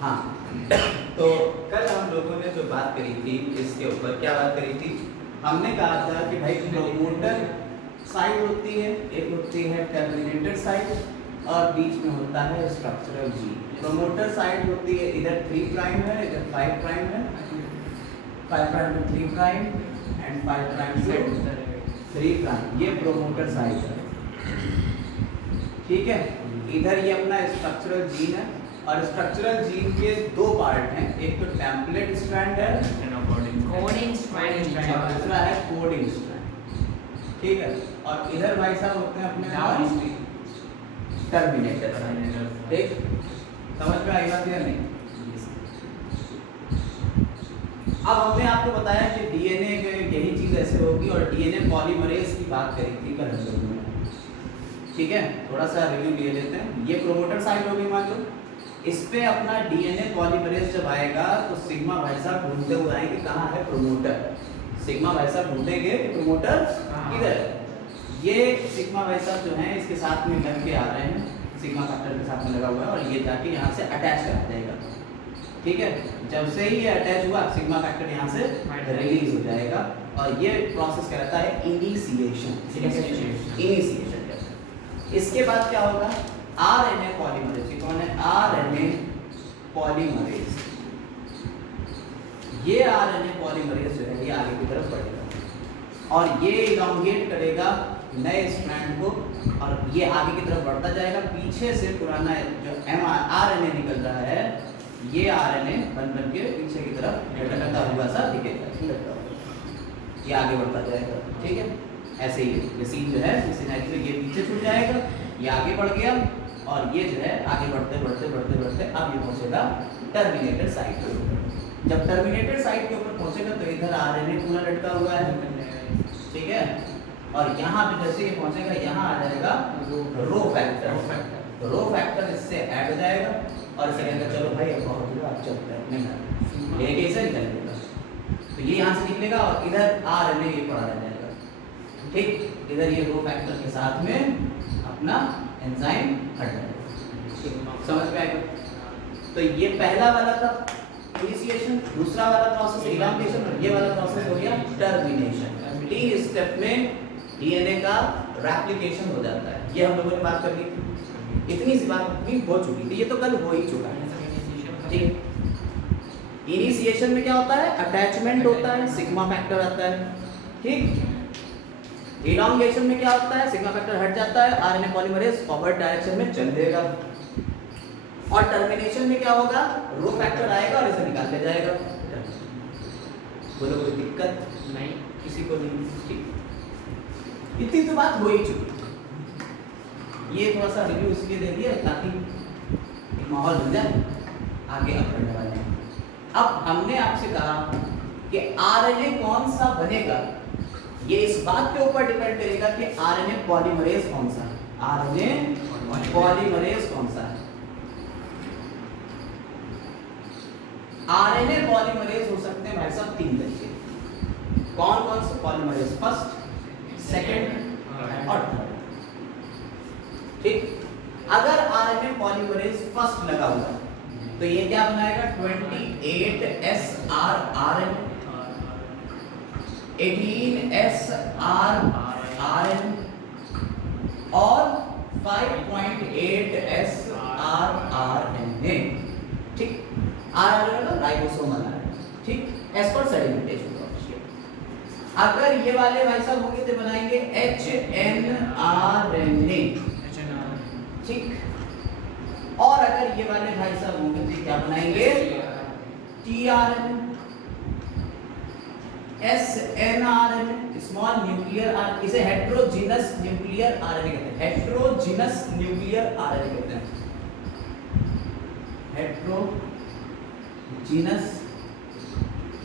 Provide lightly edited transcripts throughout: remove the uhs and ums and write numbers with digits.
हाँ, तो कल हम लोगों ने जो बात करी थी इसके ऊपर, क्या बात करी थी? हमने कहा था कि भाई प्रोमोटर साइड होती है, एक होती है टर्मिनेटर साइड और बीच में होता है स्ट्रक्चरल जी। प्रोमोटर साइड होती है इधर 3 प्राइम है, इधर 5 प्राइम है, 5 prime to 3 prime and 5 prime to 3 prime, ये प्रोमोटर साइड है। ठीक है, इधर ये अपना स्ट्रक्चरल जीन है और स्ट्रक्चरल जीन के दो पार्ट हैं, एक तो टेम्पलेट स्ट्रैंड है कोडिंग स्ट्रैंड और दूसरा है कोडिंग स्ट्रैंड। ठीक है, और इधर भाई साहब होते हैं अपने टर्मिनेटर। ठीक, समझ में आई बात या नहीं? अब हमने आपको बताया कि डीएनए यही चीज ऐसे होगी और डीएनए पॉलीमरेज की बात करी थी कल हम लोगों ने। ठीक है, थोड़ा सा रिव्यू ले लेते हैं। ये प्रोमोटर साइट होगी, मान लो इस पे अपना डीएनए पॉलीमरेज जब आएगा तो सिग्मा भाई साहब ढूंढते हुए आएंगे कहाँ है प्रोमोटर। सिग्मा भाई साहब ढूंढेंगे कि प्रोमोटर किधर है। ये सिग्मा भाई साहब जो हैं इसके साथ में लग के आ रहे हैं, सिग्मा फैक्टर के साथ में लगा हुआ है और ये जाके यहाँ से अटैच कर जाएगा। ठीक है, जब से ही ये अटैच हुआ सिग्मा फैक्टर यहाँ से रिलीज हो जाएगा और ये प्रोसेस कहलाता है इनिशिएशन। इनिशिएशन इसके बाद क्या होगा? RNA polymerase. कौन है? RNA polymerase. ये आरएनए पॉलीमरेज जो है ये आगे की तरफ बढ़ेगा और ये इलॉन्गेट करेगा नए स्ट्रैंड को और ये आगे की तरफ बढ़ता जाएगा। पीछे से पुराना जो आरएनए निकल रहा है ये आरएनए बन के पीछे की तरफ लटकता हुआ सा दिखेगा, ये आगे बढ़ता जाएगा। ठीक है, ऐसे ही ये सीन जो है सिनेरियो में ये पीछे छूट जाएगा, ये आगे बढ़ गया और ये जो है आगे बढ़ते बढ़ते बढ़ते बढ़ते अब ये पहुंचेगा टर्मिनेटर साइट के ऊपर। जब टर्मिनेटर साइट के ऊपर पहुंचेगा तो इधर आरएनए पूरा लटका हुआ है। ठीक है, और यहाँ पे जैसे ये पहुंचेगा यहाँ आ जाएगा रो फैक्टर। रो फैक्टर इससे ऐड हो जाएगा और इसे कहेगा चलो भाई अब बहुत हुआ, अब चलते हैं नहीं लेके इसे निकलेगा। तो ये यहाँ से निकलेगा और इधर आरएनए ये पड़ा रह जाएगा। ठीक, इधर ये रो फैक्टर के साथ में अपना एंजाइम हट जाएगा। समझ में आएगा? तो ये पहला वाला था इनिशिएशन, दूसरा वाला प्रोसेस इलांगेशन और ये वाला प्रोसेस हो गया टर्मिनेशन। 3 स्टेप में डीएनए का रेप्लिकेशन हो जाता है। ये हम लोगों ने बात कर ली थी, इतनी सी बात भी हो चुकी थी, ये तो कल हो ही चुका है। ठीक, इनिशिएशन में क्या होता है? अटैचमेंट होता है, सिग्मा फैक्टर आता है। ठीक, इलॉन्गेशन में क्या होता है? सिग्मा फैक्टर हट जाता है, आरएनए पॉलीमरेज फॉरवर्ड डायरेक्शन में चल देगा। और टर्मिनेशन में क्या होगा? रो फैक्टर आएगा और इसे निकाल ले जाएगा। बोलो कोई दिक्कत नहीं, किसी को नहीं? ठीक, इतनी तो बात हो ही चुकी। ये थोड़ा सा रिव्यू इसलिए दे दिया ताकि एक माहौल बन जाए, आगे अब बढ़ने वाले हैं। अब हमने आपसे कहा कि आरएनए कौन सा बनेगा, ये इस बात के ऊपर डिपेंड करेगा कि आरएनए पॉलीमरेज कौन सा है। आरएनए पॉलीमरेज कौन सा है? आरएनए पॉलीमरेज हो सकते हैं भाई साहब 3 तरीके। कौन कौन से पॉलीमरेज? फर्स्ट, सेकंड और थर्ड। ठीक, अगर आरएनए पॉलीमरेज फर्स्ट लगा हुआ है तो ये क्या बनाएगा? 28SR आरएनए, 18SR आरएनए और 5.8SR आरएनए। ठीक, आरएनए का राइबोसोमल आरएनए। ठीक, एज पर सेडिमेंटेशन। अगर ये वाले भाई साहब होंगे तो बनाएंगे HNRNA। ठीक, और अगर ये वाले भाई साहब होंगे तो क्या बनाएंगे? tRNA, SNRNA, small nuclear RNA. इसे हेट्रोजीनस न्यूक्लियर आरएनए कहते हैं। हेट्रोजीनस न्यूक्लियर आरएनए कहते हैं। हेट्रोजीनस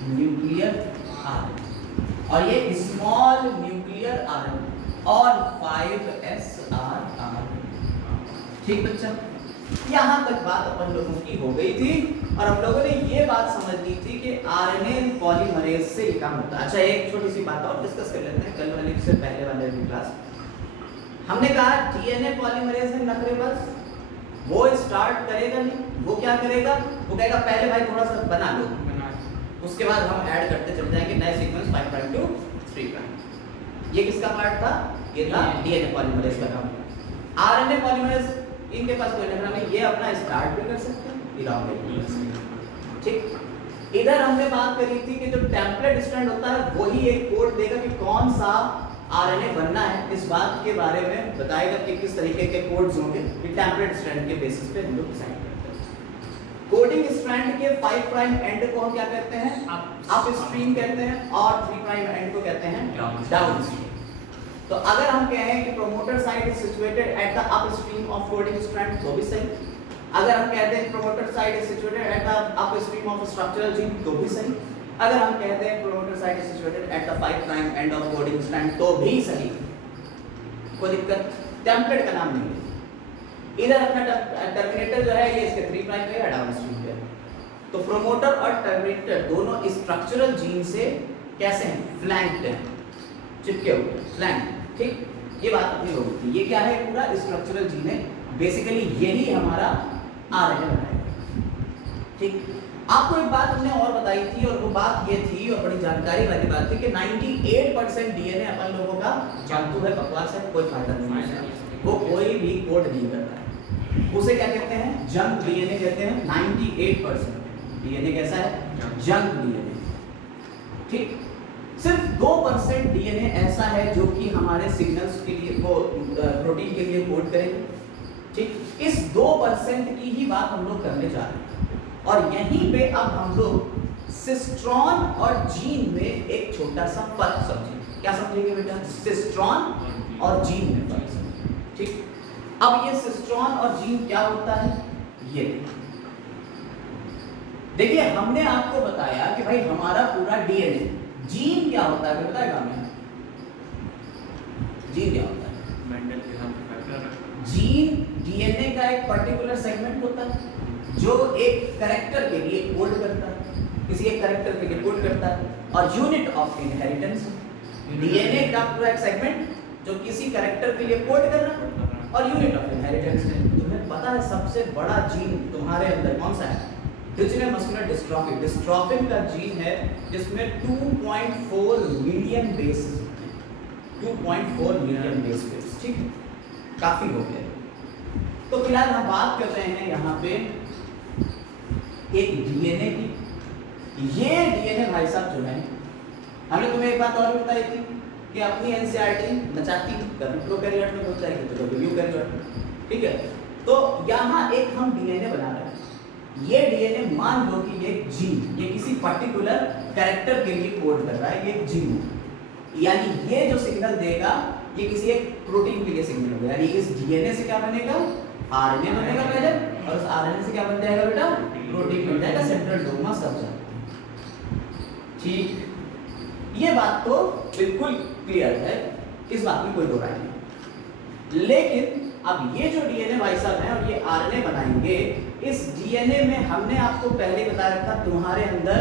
न्यूक्लियर आरएनए और ये स्मॉल न्यूक्लियर आरएनए और 5SR आरएनए। ठीक बच्चा, यहाँ तक बात अपन लोगों की हो गई थी और हम लोगों ने ये बात समझ ली थी कि आरएनए पॉलीमरेज से ये काम होता है। अच्छा, एक छोटी सी बात और डिस्कस कर लेते हैं। कल वाले से पहले वाले क्लास हमने कहा डीएनए पॉलीमरेज है नखरेबाज, वो स्टार्ट करेगा नहीं, वो क्या करेगा, वो कहेगा पहले भाई थोड़ा सा बना लो, उसके बाद हम ऐड करते चले जाएंगे नए सीक्वेंस 5 प्राइम टू 3 प्राइम। ये किसका पार्ट था, ये था डीएनए पॉलीमरेज का काम। आरएनए पॉलीमरेज इनके पास कोई डायग्राम है, ये अपना स्टार्ट भी कर सकते हैं, ठीक। इधर हमने बात करी थी कि जो टेम्पलेट स्ट्रैंड होता है वही एक कोड देगा कि कौन सा आरएनए बनना है, इस बात के बारे में बताएगा कि किस तरीके के कोड्स होंगे, ये टेम्पलेट स्ट्रैंड के बेसिस पे हम लोग डिसाइड करते हैं। कोडिंग स्ट्रैंड के 5 प्राइम एंड को हम क्या कहते हैं, अप स्ट्रीम कहते हैं, और 3 प्राइम एंड को कहते हैं डाउन स्ट्रीम। तो अगर हम कहें कि promoter site is situated at the up stream of coding strand तो भी सही। अगर हम कहते हैं promoter site is situated at the up stream of structural gene तो भी सही। अगर हम कहते हैं promoter site is situated at the 5 prime end of coding strand तो भी सही, कोई दिक्कत, टेम्पलेट का नाम नहीं है। इधर अपना टर्मिनेटर जो है ये इसके 3 प्राइम पे है, डाउन स्ट्रीम पे। तो प्रोमोटर और टर्मिनेटर दोनों स्ट्रक्चरल जीन से कैसे हैं, फ्लैंक्ड हैं, चिपके हुए, फ्लैंक, ठीक। ये बात अपनी हो गई थी। ये क्या है, पूरा स्ट्रक्चरल जीन है, बेसिकली यही हमारा आरएनए बनाएगा, ठीक। आपको एक बात हमने और बताई थी, और वो बात ये थी और बड़ी जानकारी वाली बात थी कि 98% डीएनए अपन लोगों का फालतू है, बकवास है, कोई फायदा नहीं है, वो कोई भी कोड नहीं करता है। उसे क्या कहते हैं, जंक डीएनए कहते हैं। 98% डीएनए कैसा है, जंक डीएनए, ठीक। सिर्फ 2% डीएनए ऐसा है जो कि हमारे सिग्नल्स के लिए, वो प्रोटीन के लिए कोड करेंगे, ठीक। इस 2% की ही बात हम लोग करने जा रहे हैं, और यहीं पे अब हम लोग सिस्ट्रॉन और जीन में एक छोटा सा फर्क समझेंगे। क्या समझेंगे बेटा, सिस्ट्रॉन और जीन में फर्क समझेंगे, ठीक। अब ये सिस्ट्रॉन और जीन क्या होता है, ये देखिए हमने आपको बताया कि भाई हमारा पूरा डीएनए, जीन क्या होता है बताएगा हमें, जीन क्या होता है, जीन डीएनए का एक पर्टिकुलर सेगमेंट होता है जो एक कैरेक्टर के लिए कोड करता है, किसी एक कैरेक्टर के लिए कोड करता है, और यूनिट ऑफ इनहेरिटेंस। डीएनए का पूरा एक सेगमेंट जो किसी कैरेक्टर के लिए कोड कर रहा है और यूनिट ऑफ इनहेरिटेंस है। तुम्हें पता है सबसे बड़ा जीन तुम्हारे अंदर कौन सा है, ड्यूचेनल मस्कुलर डिस्ट्रॉफी, डिस्ट्रॉफिन का जीन है जिसमें 2.4 million base, 2.4 million base pairs, ठीक है, काफी हो गया। तो फिलहाल हम बात कर रहे हैं यहाँ पे एक डीएनए की। ये डीएनए भाई साहब जो है, हमने तुम्हें एक बात और बताई थी कि अपनी एनसीईआरटी नचाती प्रोकैरियोट में होता है तो यूकैरियोट में, ठीक है। तो यहाँ एक हम डीएनए बना रहे हैं, ये डीएनए मान लो कि ये जीन, ये किसी पर्टिकुलर कैरेक्टर के लिए कोड कर रहा है, ये जीन, यानी ये जो सिग्नल देगा ये किसी एक प्रोटीन के लिए सिग्नल होगा, यानी इस डीएनए से क्या बनेगा, आरएनए बनेगा पहले, और उस आरएनए से क्या बन जाएगा बेटा, प्रोटीन बन जाएगा, सेंट्रल डोग्मा सब जाएगा, ठीक। ये बात तो बिल्कुल क्लियर है, इस बात में कोई दो राय नहीं। लेकिन अब ये जो डीएनए भाई साहब हैं और ये आरएनए बनाएंगे, इस डीएनए में हमने आपको पहले बता रखा तुम्हारे अंदर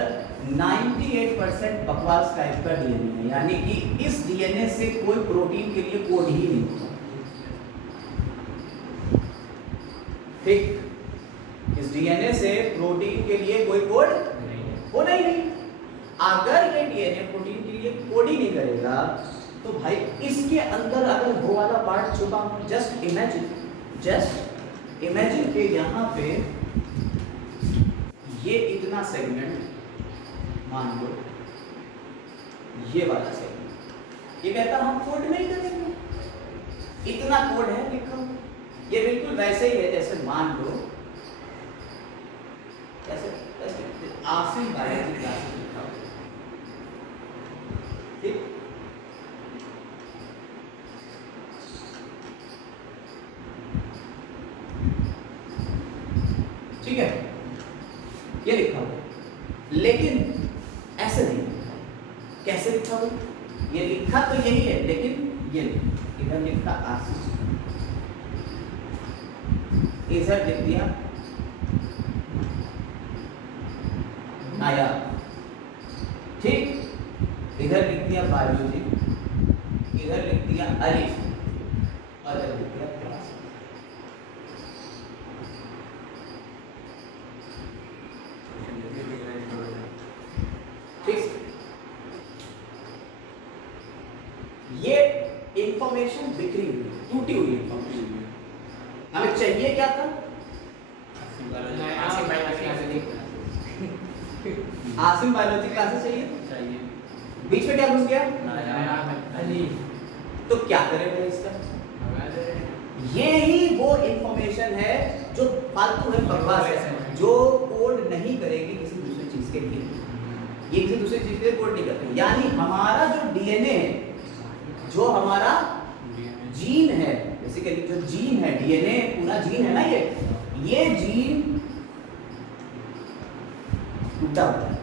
98% बकवास टाइप का डीएनए है, यानी कि इस डीएनए से कोई प्रोटीन के लिए कोड ही नहीं होता, ठीक। इस डीएनए से प्रोटीन के लिए कोई कोड होना ही नहीं। अगर ये डीएनए प्रोटीन के लिए कोड ही नहीं करेगा तो भाई इसके अंदर अगर वो वाला पार्ट छुपा हो, जस्ट इमेजिन कि यहाँ पे ये इतना सेगमेंट मान लो, ये वाला सेगमेंट, ये कहता हम कोड नहीं करेंगे, इतना कोड है लिखा, ये बिल्कुल वैसे ही है जैसे मान लो ऐसे आसिम बायोलॉजी क्लास में लिखा हो, ठीक। ठीक है, ये लिखा हो, लेकिन ऐसे नहीं लिखा। कैसे लिखा हो, ये लिखा तो यही है, लेकिन ये इधर लिखा आसिम, इधर लिख दिया नायाब, ठीक। इधर लिख दिया बायोलॉजी, इधर लिख दिया अलिफ, और इधर लिख दिया क्लास। इंफॉर्मेशन बिखरी हुई, टूटी हुई इंफॉर्मेशन। हमें चाहिए क्या था? आसिम बायोलॉजी क्लासेस चाहिए, बीच में क्या घुस गया? तो क्या करेंगे इसका? ये ही वो इंफॉर्मेशन है जो फालतू है, बकवास है, जो कोड नहीं करेगी किसी दूसरी चीज के लिए। ये किसी दूसरी चीज के लिए कोड नहीं करते। यानी हमारा जो डीएनए है, जो हमारा जीन है, बेसिकली जो जीन है, डीएनए पूरा जीन है ना, ये जीन टूटा हुआ है।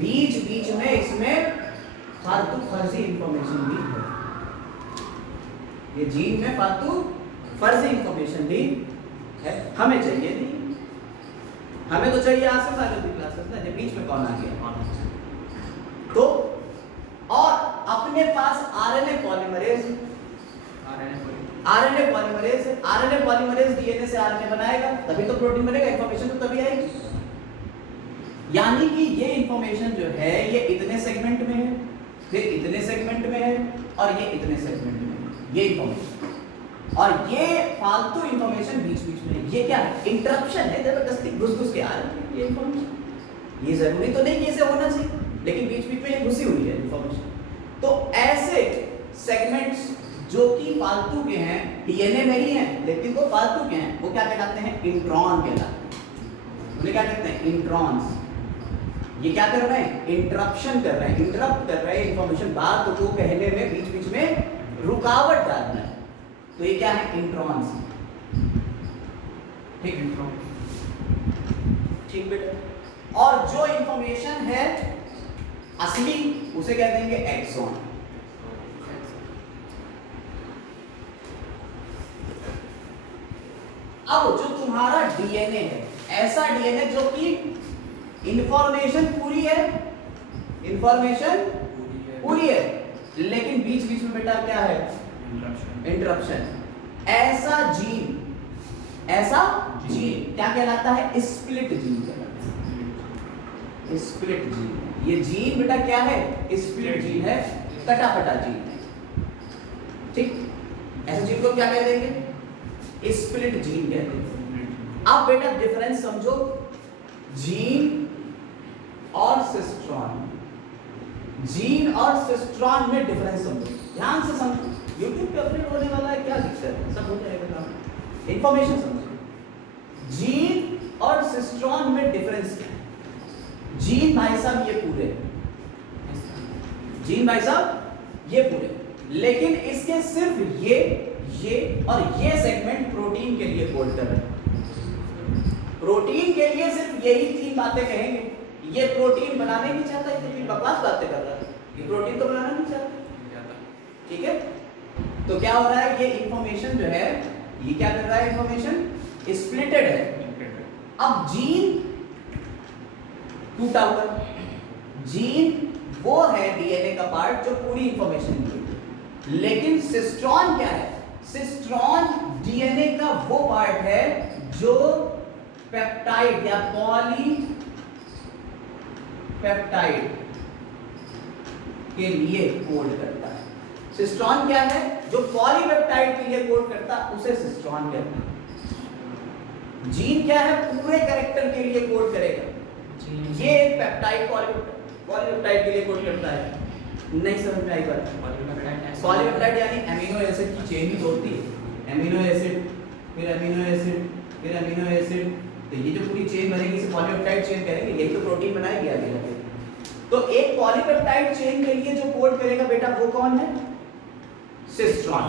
बीच बीच में इसमें फालतू फर्जी इंफॉर्मेशन भी है। ये जीन में फालतू फर्जी इंफॉर्मेशन भी है। हमें चाहिए नहीं, हमें तो चाहिए आसिम बायोलॉजी क्लासेस ना, जब बीच में कौन आ गया तो। और अपने पास आरएनए पॉलीमरेज डीएनए से आरएनए बनाएगा, तभी तो प्रोटीन बनेगा, इंफॉर्मेशन तो तभी आएगी। यानी कि ये इंफॉर्मेशन जो है ये इतने सेगमेंट में है, फिर इतने सेगमेंट में है, और ये इतने सेगमेंट में है, ये इंफॉर्मेशन। और ये फालतू इंफॉर्मेशन बीच बीच में, ये क्या है? इंटरप्शन है, जबरदस्ती घुस घुस के आ रही है ये इंफॉर्मेशन। ये जरूरी तो नहीं कि ऐसे होना चाहिए, लेकिन बीच बीच में ये घुसी हुई है इंफॉर्मेशन। तो ऐसे सेगमेंट्स जो कि फालतू के हैं, डीएनए नहीं है लेकिन वो फालतू के हैं, वो क्या कहलाते हैं? इंट्रॉन कहलाते हैं। उन्हें क्या कहते हैं? इंट्रॉन्स। ये क्या कर रहे हैं? इंटरप्शन कर रहे हैं, इंटरप्ट कर रहे हैं इंफॉर्मेशन, बात को कहने में बीच बीच में रुकावट डालना है। तो ये क्या है? इंट्रॉन्स। ठीक, ठीक बेटा। और जो इंफॉर्मेशन है असली, उसे कह देंगे एक्सॉन। अब जो तुम्हारा डीएनए है, ऐसा डीएनए जो कि इंफॉर्मेशन पूरी है, इंफॉर्मेशन पूरी है, लेकिन बीच बीच में बेटा क्या है? इंटरप्शन। ऐसा जीन क्या कहलाता है? स्प्लिट जीन कहलाता है। स्प्लिट जीन, ये जीन बेटा क्या है? स्प्लिट जीन है, कटा फटा जीन है। ठीक, ऐसे जीन को क्या कह देंगे? स्प्लिट जीन कहते हैं। अब बेटा डिफरेंस समझो जीन और सिस्ट्रॉन। जीन और सिस्ट्रॉन में डिफरेंस समझो, ध्यान से समझो। यूट्यूब पे अपडेट होने वाला है, क्या दिक्कत है, सब हो जाएगा काम। इंफॉर्मेशन समझो, जीन और सिस्ट्रॉन में डिफरेंस क्या है? जीन भाई साहब ये पूरे, जीन भाई साहब ये पूरे, लेकिन इसके सिर्फ ये और ये सेगमेंट प्रोटीन के लिए कोड कर रहे हैं। प्रोटीन के लिए सिर्फ यही तीन बातें कहेंगे। ये प्रोटीन बनाने नहीं चाहता, इतनी बकवास बातें कर रहा है, ये प्रोटीन तो बनाना नहीं चाहता। ठीक है, तो क्या हो रहा है? ये इंफॉर्मेशन जो है, ये क्या कर रहा है? इंफॉर्मेशन स्प्लिटेड है। अब जीन टूटा हुआ, जीन वो है डीएनए का पार्ट जो पूरी इंफॉर्मेशन दी, लेकिन सिस्ट्रॉन क्या है? सिस्ट्रॉन डीएनए का वो पार्ट है जो पेप्टाइड या पॉलीपेप्टाइड के लिए कोड करता है। सिस्ट्रॉन क्या है? जो पॉलीपेप्टाइड के लिए कोड करता है उसे सिस्ट्रॉन कहते हैं। जीन क्या है? पूरे कैरेक्टर के लिए कोड करेगा। ये एक पेप्टाइड पॉलीपेप्टाइड के लिए कोड करता है। नहीं समझ में आई बात? पॉलीपेप्टाइड यानी अमीनो एसिड की चेन ही होती है। अमीनो एसिड, फिर अमीनो एसिड, फिर अमीनो एसिड, तो ये जो पूरी चेन बनेगी इसे पॉलीपेप्टाइड चेन करेंगे। यही तो प्रोटीन बनाएगी आगे जाके। तो एक पॉलीपेप्टाइड चेन के लिए जो कोड करेगा बेटा वो कौन है? सिस्ट्रॉन।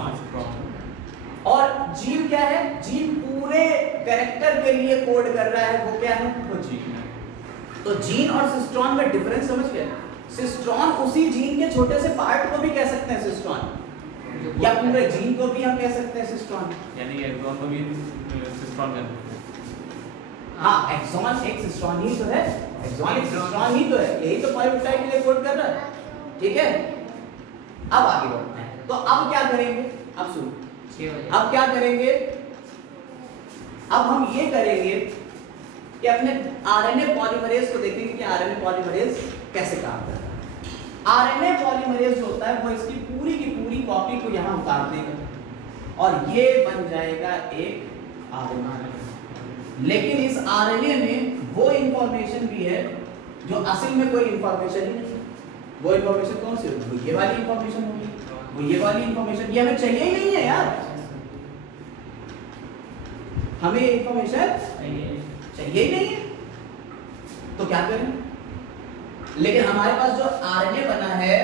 और जीन क्या है? जीन पूरे कैरेक्टर के लिए कोड कर रहा है, वो क्या है? वो जीन है। तो जीन और सिस्ट्रॉन में डिफरेंस समझ गए? सिस्ट्रॉन उसी जीन के छोटे से पार्ट को भी कह सकते हैं सिस्ट्रॉन, या पूरे जीन को भी हम कह सकते हैं सिस्ट्रॉन। यानी एक्सॉन को भी सिस्ट्रॉन कहते हैं। हाँ, एक्सॉन एक सिस्ट्रॉन ही तो है, एक्सॉन एक सिस्ट्रॉन ही तो है, यही तो पॉलीपेप्टाइड के लिए कोड कर रहा है। ठीक है, अब आगे बढ़ते हैं। तो अब क्या करेंगे? अब सुनो, अब क्या करेंगे? अब हम ये करेंगे कि अपने आरएनए पॉलीमरेज को देखेंगे कि आरएनए पॉलीमरेज कैसे काम करता है। आरएनए पॉलीमरेज जो होता है वो इसकी पूरी की पूरी कॉपी को यहाँ उतार देगा और ये बन जाएगा एक आरएनए। लेकिन इस आरएनए में वो इंफॉर्मेशन भी है जो असल में कोई इंफॉर्मेशन ही नहीं है। वो इंफॉर्मेशन कौन सी होगी? वो ये वाली इंफॉर्मेशन होगी, वो ये वाली इंफॉर्मेशन, ये हमें चाहिए ही नहीं है यार, हमें ये इंफॉर्मेशन चाहिए ही नहीं है, तो क्या करें? लेकिन हमारे पास जो आरएनए बना है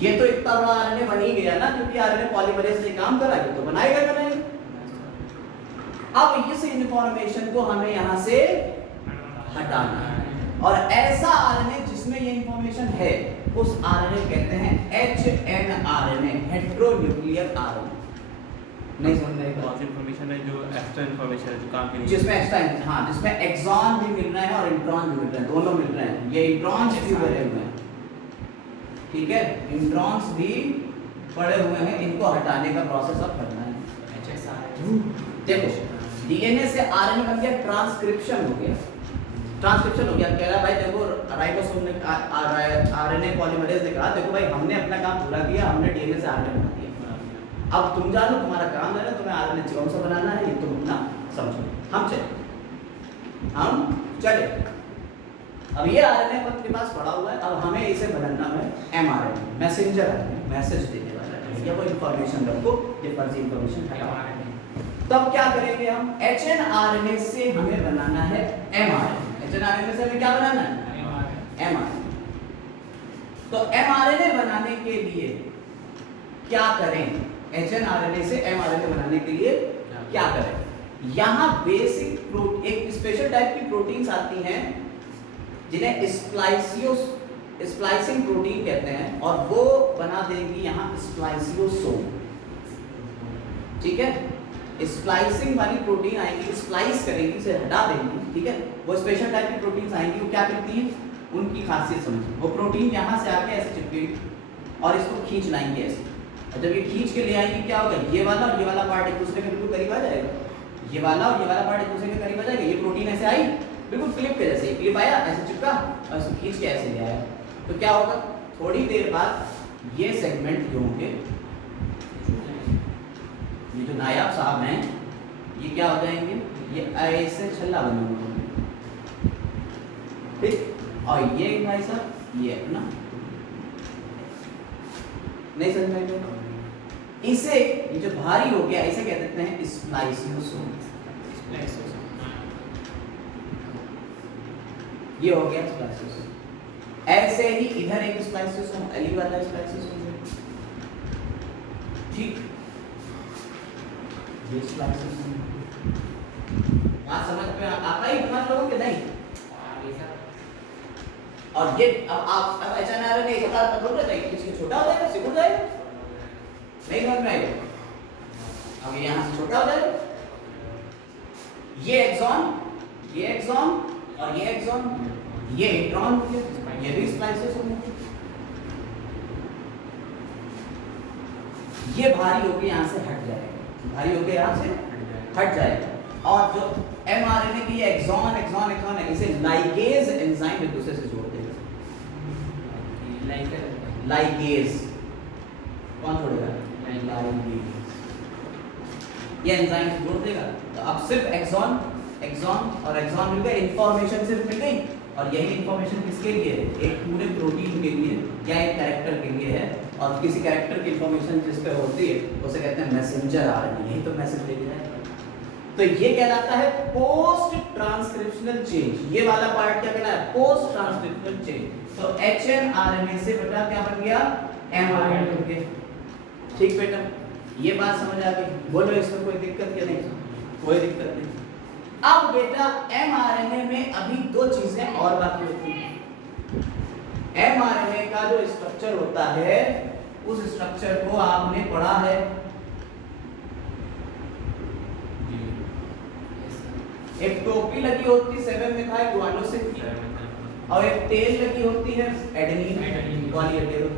ये तो इतना बड़ा आरएनए बन ही गया ना, क्योंकि आरएनए पॉलीमरेज से काम करा के तो बनाएगा। अब इस इंफॉर्मेशन को हमें यहां से हटाना है और ऐसा आरएनए जिसमें ये इंफॉर्मेशन है उस आरएनए कहते हैं HNRNA, हेटेरोन्यूक्लियर आरएनए। नहीं समझ में बहुत इंफॉर्मेशन है जो एक्स्ट्रा इंफॉर्मेशन है जो काम के लिए, जिसमें एक्स्ट्रा, हाँ, जिसमें एक्सॉन भी मिल रहा है और इंट्रॉन भी मिल रहा है, दोनों मिल रहे हैं। ये इंट्रॉन्स भी पड़े हुए हैं, ठीक है, इंट्रॉन्स भी पड़े हुए हैं, इनको हटाने का प्रोसेस अब करना है। देखो डीएनए से आरएनए बन गया, ट्रांसक्रिप्शन हो गया, ट्रांसक्रिप्शन हो गया। कह रहा भाई देखो राइबोसोम ने आरएनए पॉलीमरेज ने कहा देखो भाई हमने अपना काम पूरा किया, हमने डीएनए से आरएनए बना दिया, अब तुम जानो तुम्हारा काम है ना, तुम्हें आरएनए कौन सा बनाना है ये तुम अपना समझो। हम चले। अब ये आरएनए अपने पास पड़ा हुआ है, अब हमें इसे बनाना है एमआरएनए, मैसेंजर आरएनए, मैसेज देने वाला है या कोई इंफॉर्मेशन रखो, ये फर्जी इंफॉर्मेशन हटाओ। तब क्या करेंगे हम? एचएनआरएनए से हमें बनाना है एमआरएनए। एचएनआरएनए से हमें क्या बनाना है? एमआरएनए। तो एमआरएनए बनाने के लिए क्या करें? एचएनआरएनए से एमआरएनए बनाने के लिए क्या करें? यहाँ बेसिक एक स्पेशल टाइप की प्रोटीन्स आती हैं जिन्हें स्प्लाइसिंग प्रोटीन कहते हैं और वो बना देंगी यहाँ स्प्लाइसियोसोम, ठीक है। स्प्लाइसिंग वाली प्रोटीन आएंगी, स्प्लाइस करेंगी, इसे हटा देंगी, ठीक है। वो स्पेशल टाइप की प्रोटीन्स आएंगी, वो क्या करती हैं? उनकी खासियत समझिए। वो प्रोटीन यहाँ से आके ऐसे चिपकेगी और इसको खींच लाएंगे ऐसे, और जब ये खींच के ले आएंगे क्या होगा? ये वाला और ये वाला पार्ट एक दूसरे के बिल्कुल करीब आ जाएगा, ये वाला और ये वाला पार्ट एक दूसरे के करीब आ जाएगा। ये प्रोटीन ऐसे आई बिल्कुल क्लिप के जैसे, क्लिप आया ऐसे चिपका और इसे खींच के ऐसे ले आया, तो क्या होगा? थोड़ी देर बाद ये सेगमेंट जो होंगे, ये जो नायाब साहब हैं, ये क्या हो जाएंगे? ये ऐसे छल्ला बने होंगे, ठीक। और ये भाई साहब ये अपना, नहीं समझ में आया? इसे ये जो भारी हो गया इसे कह देते हैं स्प्लाइसियोसोम। ये हो गया स्प्लाइसियोसोम। ऐसे ही इधर एक स्प्लाइसियोसोम, एली वाला स्प्लाइसियोसोम, ठीक। ये स्प्लाइसियोसोम बात समझ में आता ही तुम्हारे लोगों के? नहीं। और ये अब एचएनआरएनए एक साथ पतला हो जाता है, किसी छोटा हो जाएगा, सिकुड़ जाएगा, नहीं समझ में आएगा। अब ये यहाँ से छोटा हो जाएगा, ये एक्सॉन और ये एक्सॉन, ये इंट्रॉन, ये भी स्प्लाइसेस होंगे। ये भारी होकर यहाँ से हट जाएगा, भारी होकर यहाँ से हट जाएगा। और जो एमआरएनए की एक्सॉन है, इसे लाइगेज एंजाइम एक दूसरे से जोड़ देगा। लाइगेज कौन जोड़ेगा? लाइगेज, ये एंजाइम जोड़ देगा। तो अब सिर्फ एक्सॉन मिल गया, इंफॉर्मेशन सिर्फ मिल गई। और यही इंफॉर्मेशन किसके लिए है? एक पूरे प्रोटीन के लिए या एक कैरेक्टर के लिए है। और किसी कैरेक्टर की इंफॉर्मेशन जिस पे होती है उसे कहते हैं मैसेंजर आरएनए, यही तो मैसेज लेके जाएगा। तो ये कहलाता है पोस्ट ट्रांसक्रिप्शनल चेंज। ये वाला पार्ट क्या कहना है? Post transcriptional change. तो एचएनआरएनए से बेटा क्या बन गया? एमआरएनए बन गया, ठीक बेटा। ये बात समझ आ गई? बोलो इसमें कोई दिक्कत क्या? नहीं, कोई दिक्कत नहीं। अब बेटा एमआरएनए में अभी दो चीजें और बाकी होती हैं। एमआरएनए का जो स्ट्रक्चर होता है उस स्ट्रक्चर को आपने पढ़ा है, एक टोपी लगी होती है 7 मिथाइल गुआनोसिन की और एक तेल लगी होती है एडेनिन वाली एडेनो।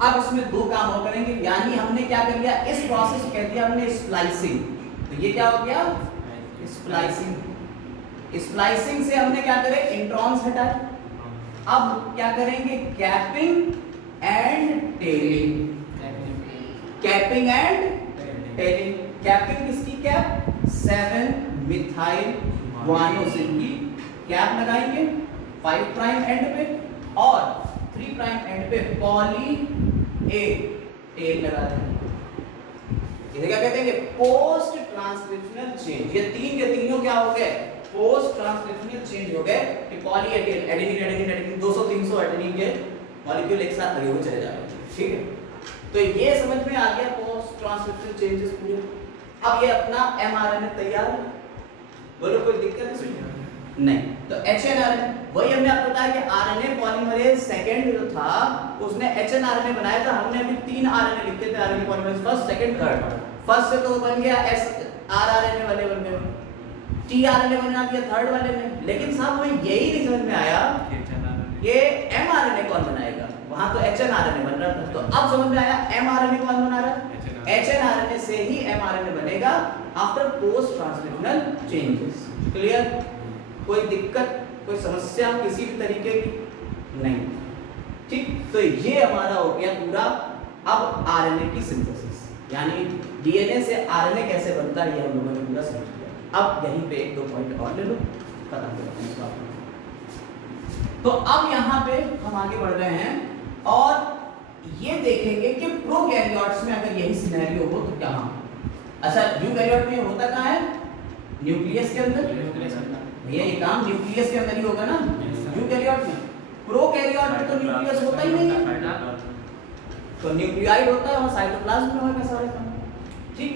अब इसमें दो काम हो करेंगे, यानी हमने क्या कर लिया? इस प्रोसेस कह दिया हमने स्प्लाइसिंग। तो ये क्या हो गया? स्प्लाइसिंग। स्प्लाइसिंग से हमने क्या करे? इंट्रॉन्स हटाए, अब क्या करेंगे, capping and telling. Capping and telling. Capping किसकी कैप, 7 मिथाइल गुआनोसिन की कैप लगाएंगे 5 प्राइम एंड पे, और 3 प्राइम एंड पे पॉली ए टेल लगा देंगे। इसे क्या कहते हैं, पोस्ट ट्रांसक्रिप्शनल चेंज। ये तीन के तीनों क्या हो गए, पोस्ट ट्रांसक्रिप्शनल चेंज हो गए कि poly A tail, adenine adenine adenine 200-300 adenine के मॉलिक्यूल एक साथ लगे हुए चले जा रहे हैं। ठीक है, तो ये समझ में आ गया पोस्ट ट्रांसक्रिप्शनल चेंजेस पूरे। अब ये अपना एमआरएनए तैयार है, बोलो कोई दिक्कत है इसमें? नहीं। तो एचएनआरएनए, वही हमने आपको बताया कि आरएनए पॉलीमरेज सेकंड जो था उसने एचएनआरएनए बनाया था। हमने अभी 3 आरएनए लिखे थे, RNA polymerase first second third. First से तो बन गया एस आरआरएनए वाले बन गए, टीआरएनए बना दिया थर्ड वाले में। लेकिन साहब हमें यही नहीं समझ में आया ये एमआरएनए कौन बनाएगा, वहां तो एचएनआरएनए बन रहा था। तो अब समझ में आया एमआरएनए कौन बना रहा है, एचएनआरएनए से ही एमआरएनए बनेगा after post transcriptional changes. Clear? कोई दिक्कत, कोई समस्या किसी भी तरीके की नहीं। ठीक, तो ये हमारा हो गया पूरा। अब आरएनए की सिंथेसिस, यानी डीएनए से आरएनए कैसे बनता है, ये हम लोगों ने पूरा समझ लिया। अब यहीं पे 1-2 पॉइंट और ले लो, खत्म करते हैं इसको। तो अब यहाँ पे हम आगे बढ़ रहे हैं और ये देखेंगे कि प्रोकैरियोट्स में अगर यही सिनेरियो हो तो क्या हाँ। अच्छा, यूकैरियोट में होता कहाँ है, न्यूक्लियस के अंदर। भैया ये काम न्यूक्लियस के अंदर ही होगा ना यूकैरियोट में। प्रोकैरियोट में तो न्यूक्लियस होता ही नहीं है, तो न्यूक्लियाइड होता है और साइटोप्लाज्म में होगा सारे काम। ठीक,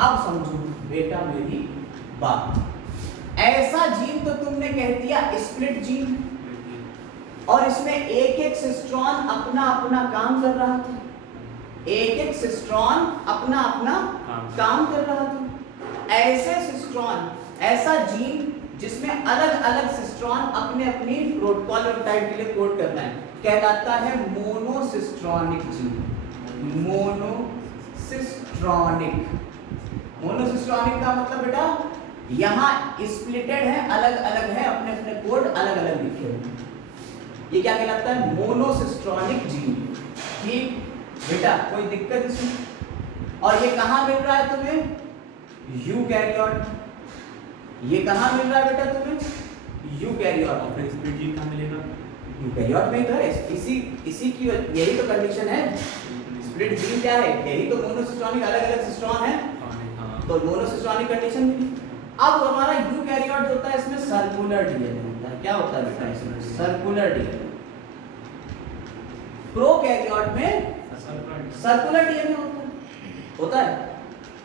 अब समझो बेटा मेरी बात, ऐसा जीन तो तुमने कह दिया स्प्लिट जीन, और इसमें एक एक सिस्ट्रॉन अपना अपना काम कर रहा था, एक एक सिस्ट्रॉन अपना अपना काम कर रहा था। ऐसे सिस्ट्रॉन, ऐसा जीन जिसमें अलग अलग सिस्ट्रॉन अपने अपनी पॉलीपेप्टाइड के लिए कोड करना है, कहलाता है मोनोसिस्ट्रॉनिक जीन। मोनोसिस्ट्रॉनिक, मोनोसिस्ट्रॉनिक का मतलब बेटा यहाँ स्प्लिटेड है, अलग अलग है, अपने अपने कोड अलग अलग लिखे हुए। ये क्या कहलाता है, मोनोसिस्ट्रॉनिक जीन। ठीक बेटा, कोई दिक्कत इसमें? और ये कहाँ मिल रहा है तुम्हें, यूकैरियोट। ये कहाँ मिल रहा है बेटा तुम्हें, यूकैरियोट। और फिर स्प्लिट जीन कहाँ मिलेगा, यूकैरियोट में ही तो है। इसी की यही तो कंडीशन है। स्प्लिट जीन क्या है, यही तो मोनोसिस्ट्रॉनिक अलग अलग सिस्ट्रॉन है, तो मोनोसिस्ट्रॉनिक कंडीशन मिली। अब हमारा यूकैरियोट होता है, इसमें सर्कुलर डीएनए होता है। क्या होता है बेटा इसमें, सर्कुलर डीएनए। प्रोकैरियोट में सर्कुलर डीएनए होता है,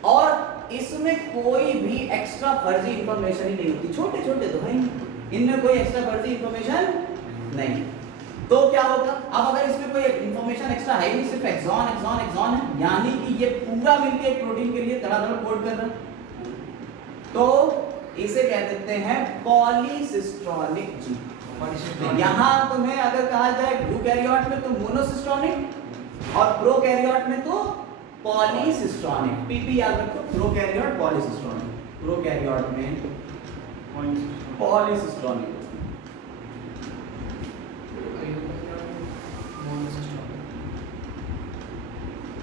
और इसमें कोई भी एक्स्ट्रा फर्जी इंफॉर्मेशन ही नहीं होती। छोटे छोटे तो हैं, इनमें कोई एक्स्ट्रा फर्जी इंफॉर्मेशन नहीं। तो क्या होगा, अब अगर इसमें कोई इंफॉर्मेशन एक्स्ट्रा है नहीं, सिर्फ एक्सॉन एक्सॉन एक्सॉन है, यानी कि ये पूरा मिलके एक प्रोटीन के लिए धड़ाधड़ कोड कर रहा है, तो इसे कह देते हैं पॉलीसिस्ट्रॉनिक जीन। यहाँ तुम्हें अगर कहा जाए यूकैरियोट में तो मोनोसिस्ट्रॉनिक और प्रोकैरियोट में तो पॉलीसिस्ट्रॉनिक। पीपी याद रखो, प्रोकैरियोट पॉलीसिस्ट्रॉनिक, प्रोकैरियोट में पॉलीसिस्ट्रॉनिक।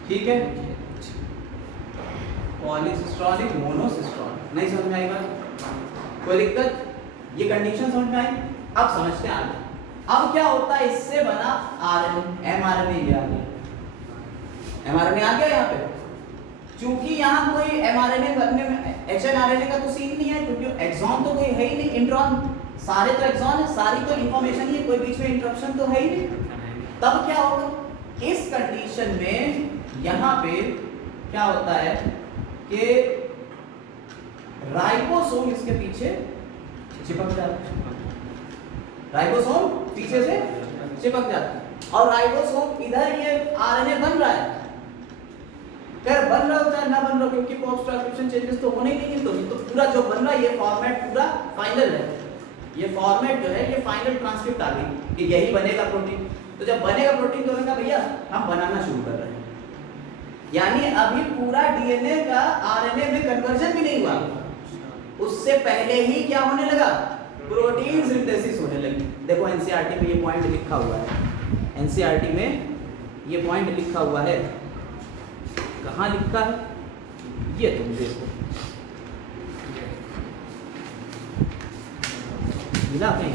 ठीक है, पॉलीसिस्ट्रॉनिक मोनोसिस्ट्रॉनिक। नहीं समझ में आई बात, कोई दिक्कत? ये कंडीशन समझ में आई? अब समझते हैं आगे। अब क्या होता है, इससे बना आरएनए, एमआरएनए आ गया, एमआरएनए आ गया यहाँ पे। क्योंकि यहाँ कोई एमआरएनए बनने में एचएनआरएनए का तो सीन नहीं है, क्योंकि एक्सॉन तो कोई है ही नहीं, इंट्रॉन सारे तो एक्सॉन है, सारी तो इंफॉर्मेशन ही है, कोई बीच में इंटरप्शन तो है ही नहीं। तब क्या होगा, इस कंडीशन में यहाँ पे क्या होता है कि राइबोसोम इसके पीछे चिपक जाता है, राइबोसोम पीछे से चिपक जाता है, और राइबोसोम इधर ये आरएनए बन रहा है, खैर बन रहा हो चाहे ना बन रहा, क्योंकि पोस्ट ट्रांसक्रिप्शन चेंजेस तो होने ही नहीं है। तो पूरा जो बन रहा है ये फॉर्मेट पूरा फाइनल है, ये फॉर्मेट जो है ये फाइनल ट्रांसक्रिप्ट आ गई कि यही बनेगा प्रोटीन। तो जब बनेगा प्रोटीन तो उन्होंने कहा भैया हम बनाना शुरू कर रहे हैं, यानी अभी पूरा डीएनए का आरएनए में कन्वर्जन भी नहीं हुआ, उससे पहले ही क्या होने लगा, प्रोटीन सिंथेसिस होने लगी। देखो एनसीईआरटी में ये पॉइंट लिखा हुआ है, एनसीईआरटी में ये पॉइंट लिखा हुआ है, कहाँ लिखा है ये तुम देखो, मिला कहीं?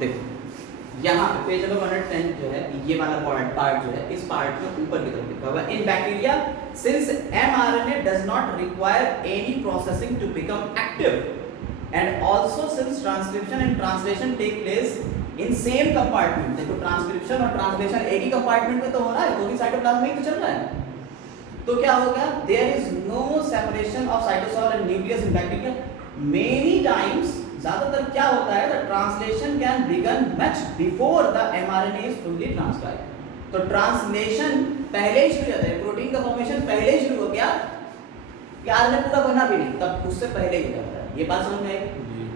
देखो यहाँ पे पेज नंबर 110 जो है, ये वाला पार्ट जो है, इस पार्ट में ऊपर की तरफ लिखा हुआ है, इन bacteria since mRNA does not require any processing to become active and also since transcription and translation take place in same compartment। देखो ट्रांसक्रिप्शन और ट्रांसलेशन एक ही कंपार्टमेंट में तो हो रहा है, वो भी साइटोप्लाज्म में ही तो चल रहा है। तो क्या हो गया, there is no separation of cytosol and nucleus in bacteria. Many times, ज्यादातर क्या होता है, the translation can begin much before the mRNA is fully transcribed. तो ट्रांसलेशन पहले ही शुरू हो जाता है, प्रोटीन का फॉर्मेशन पहले ही शुरू हो गया, कि आरएनए पूरा बना भी नहीं, तब उससे पहले ही हो जाता है। ये बात समझ में आई?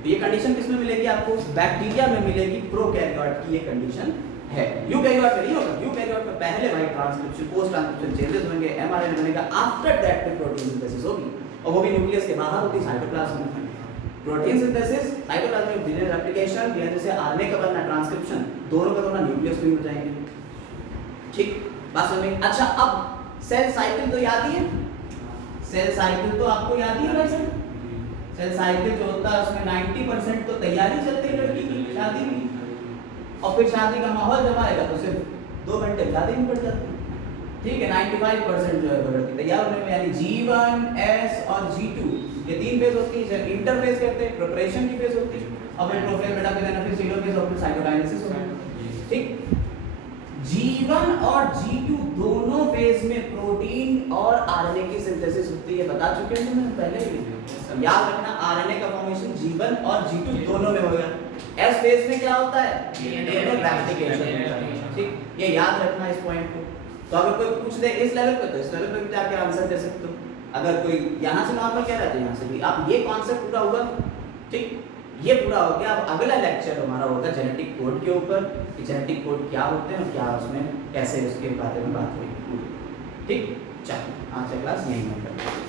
तो ये कंडीशन किसमें मिलेगी आपको? बैक्टीरिया में मिलेगी, प्रोकैरियोट की ये कंडीशन है। यूकैरियोट में नहीं होगा, यूकैरियोट में पहले भाई ट्रांसक्रिप्शन, पोस्ट ट्रांसक्रिप्शन चेंजेस होंगे, एमआरएनए बनेगा, आफ्टर दैट में प्रोटीन सिंथेसिस होगी, और वो भी न्यूक्लियस के बाहर होती है, साइटोप्लाज्म में। प्रोटीन सिंथेसिस, साइटोप्लाज्म में डीएनए रेप्लिकेशन, या जैसे आरएनए का बनना, ट्रांसक्रिप्शन, दोनों का बनना न्यूक्लियस में हो जाएंगे। ठीक, बात समझ में? अच्छा, अब सेल साइकिल तो याद ही है, सेल साइकिल तो आपको याद ही है भाई साहब। सेल साइकिल जो होता है उसमें 90% तो तैयारी चलती है लड़की की शादी की, और फिर शादी का माहौल जब आएगा तो सिर्फ 2 घंटे शादी में पड़ जाती है। ठीक है, 95% जो है वो लड़की तैयार होने में, यानी G1, S और G2 ये 3 फेज होती है। इंटरफेज कहते हैं, प्रिपरेशन की फेज होती है, और फिर प्रोफेज बेटा फिर एनाफेज, टेलोफेज और फिर साइटोकाइनेसिस होता है। ठीक, G1 और G2 दोनों फेज में प्रोटीन और आरएनए की सिंथेसिस होती है, बता चुके हैं तुमने पहले ही। याद रखना, आरएनए का फॉर्मेशन G1 और G2 दोनों में होगा। S फेज में क्या होता है? डीएनए रेप्लिकेशन होता है। ठीक, ये याद रखना इस पॉइंट को। तो अगर कोई पूछ दे इस लेवल पे, तो इस लेवल पे भी आप क्या आंसर दे सकते हो। अगर कोई यहाँ से नॉर्मल कह रहा है तो यहाँ से भी आप, ये कॉन्सेप्ट पूरा हुआ। ठीक, ये पूरा हो गया। अब अगला लेक्चर हमारा होगा जेनेटिक कोड के ऊपर, कि जेनेटिक कोड क्या होते हैं और क्या उसमें कैसे उसके बारे में बात हुई। ठीक, चलो आज का क्लास यहीं में करते हैं।